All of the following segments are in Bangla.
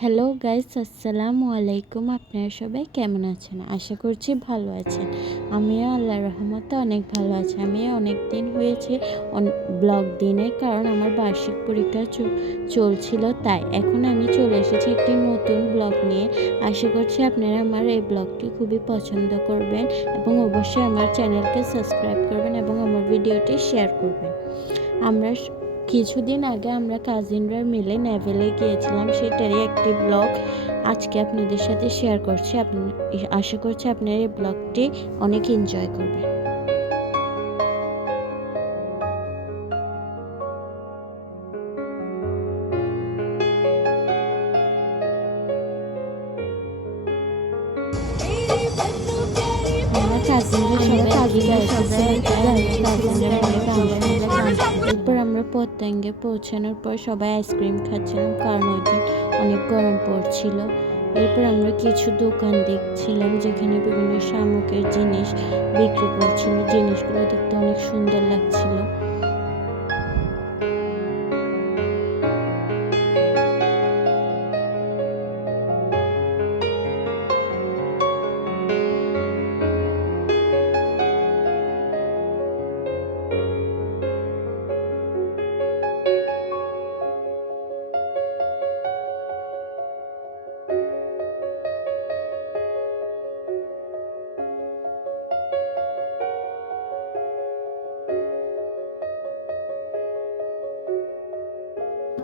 হ্যালো গাইস, আসসালামু আলাইকুম। আপনারা সবাই কেমন আছেন? আশা করছি ভালো আছেন। আমিও আল্লাহর রহমতে অনেক ভালো আছি। আমিও অনেক দিন হয়েছে ব্লগ দিনের, কারণ আমার বার্ষিক পরীক্ষা চলছিল, তাই এখন আমি চলে এসেছি একটি নতুন ব্লগ নিয়ে। আশা করছি আপনারা আমার এই ব্লগটি খুবই পছন্দ করবেন এবং অবশ্যই আমার চ্যানেলকে সাবস্ক্রাইব করবেন এবং আমার ভিডিওটি শেয়ার করবেন। আমরা কিছুদিন আগে আমরা কাজিনরা মিলে নেভেলে গিয়েছিলাম, সেটারই একটি ব্লগ আজকে আপনাদের সাথে শেয়ার করছি। আশা করছি আপনারা এই ব্লগটি অনেক এনজয় করবেন। আমরা কাজিনরা এরপর আমরা পত্তাঙ্গে পৌঁছানোর পর সবাই আইসক্রিম খাচ্ছিলাম, কারণ ওই দিন অনেক গরম পড়ছিল। এরপর আমরা কিছু দোকান দেখছিলাম যেখানে বিভিন্ন শামুকের জিনিস বিক্রি করছিল। জিনিসগুলো দেখতে অনেক সুন্দর লাগছিল।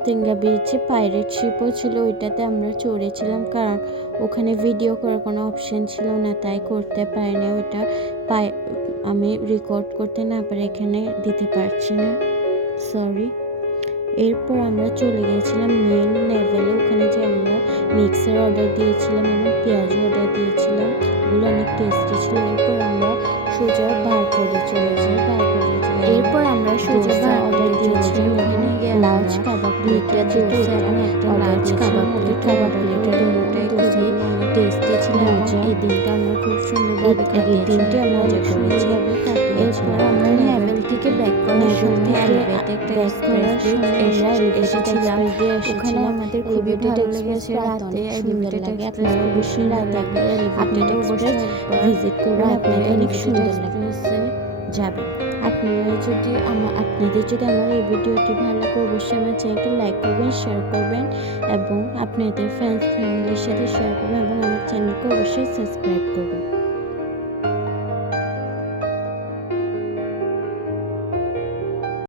পতেঙ্গা বিচে পাইরেট শিপও ছিল, ওইটাতে আমরা চড়েছিলাম, কারণ ওখানে ভিডিও করার কোনো অপশন ছিল না, তাই করতে পারিনি। ওইটা আমি রেকর্ড করতে না পারে এখানে দিতে পারছি না, সরি। এরপর আমরা চলে গিয়েছিলাম মেন লেভেলে। ওখানে যে আমরা মিক্সার অর্ডার দিয়েছিলাম এবং পেঁয়াজ অর্ডার দিয়েছিলাম, ওগুলো অনেক টেস্টি ছিল। এরপর আমরা সোজা বারকোডে চলে যাই। এরপর আমরা সোজা অর্ডার দিয়েছিলাম ওখানে লার্জ কাবাব প্লেটটা দোসা এবং একটা লার্জ কাবাব প্লেট। কাবাব প্লেটের দুটোটাই খুবই টেস্টি ছিল এবং এই দিনটা আমরা খুব সুন্দরভাবে কাটিয়েছি। এরপর আমরা লেভেল থেকে ব্যাক করার সময় এসেছিলাম। ওখানে আমাদের খুবই ভালো লেগেছে। রাতে এলিভেটেড এক্সপ্রেস অবশ্যই রাতে আপনারা অবশ্যই ভিজিট করবেন, আপনাদের অনেক সুন্দর লাগবে যাবেন। আপনাদের যদি আমার এই ভিডিওটি ভালো লাগে, অবশ্যই আমার চ্যানেলটি লাইক করবেন, শেয়ার করবেন এবং আপনাদের ফ্রেন্ডস ফ্যামিলির সাথে শেয়ার করবেন এবং আমার চ্যানেলকে অবশ্যই সাবস্ক্রাইব করবেন।